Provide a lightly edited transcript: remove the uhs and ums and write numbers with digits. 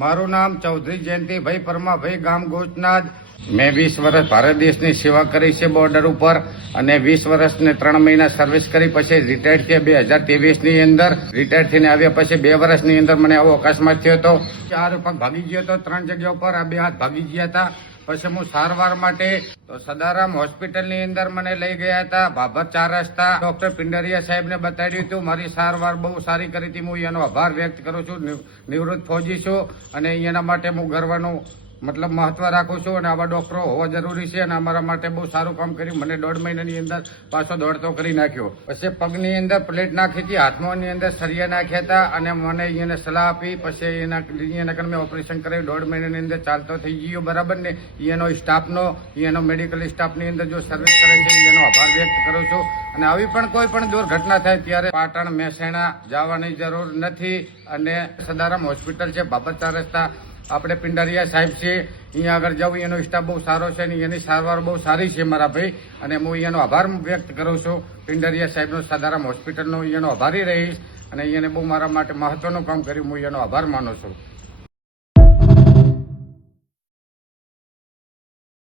મારું નામ ચૌધરી જયંતિભાઈ પરમાભાઈ, ગામ ગોચનાદ. મેં 20 વર્ષ ભારત દેશની સેવા કરી છે બોર્ડર ઉપર, અને 20 વર્ષ ને 3 મહિના સર્વિસ કરી પછી રિટાયર્ડ થયા 2023ની અંદર. રિટાયર્ડ થઈને આવ્યા પછી 2 વર્ષની અંદર મને આવો અકસ્માત થયો હતો. 4 પગ ભાગી ગયો હતો, 3 જગ્યા ઉપર આ 2 હાથ ભાગી ગયા હતા. પછી હું સારવાર માટે સદારામ હોસ્પિટલની અંદર મને લઈ ગયા હતા. ભાભર 4 રસ્તા ડોક્ટર પિંડરિયા સાહેબને બતાડ્યું હતું. મારી સારવાર બહુ સારી કરી હતી. હું એનો આભાર વ્યક્ત કરું છું. નિવૃત્ત ફૌજી છું અને એના માટે હું ગર્વનું મહત્વ રાખું છું. અને આવા ડોક્ટરો હોવા જરૂરી છે, અને અમારા માટે બહુ સારું કામ કર્યું. મને 1.5 મહિનાની અંદર પાછો દોડતો કરી નાખ્યો. પછી પગની અંદર પ્લેટ નાખી હતી, હાથમાંની અંદર સરિયા નાખ્યા હતા, અને મને એને સલાહ આપી. પછી એના મેં ઓપરેશન કરાવ્યું. 1.5 મહિનાની અંદર ચાલતો થઈ ગયો બરાબર ને. એનો સ્ટાફનો, એનો મેડિકલ સ્ટાફની અંદર જો સર્વિસ કરે છે એનો આભાર વ્યક્ત કરું છું. અને આવી પણ કોઈ પણ દુર્ઘટના થાય ત્યારે પાટણ મહેસાણા જવાની જરૂર નથી. અને સદારામ હોસ્પિટલ છે, ભાભર 4 રસ્તા, આપણે પિંડરિયા સાહેબ છે, અહીંયા આગળ જવું. એનો સ્ટાફ બહુ સારો છે અને એની સારવાર બહુ સારી છે મારા ભાઈ. અને હું એનો આભાર વ્યક્ત કરું છું. પિંડરિયા સાહેબનો, સદારામ હોસ્પિટલનો એનો આભારી રહીશ. અને એને બહુ મારા માટે મહત્વનું કામ કર્યું. હું એનો આભાર માનું છું.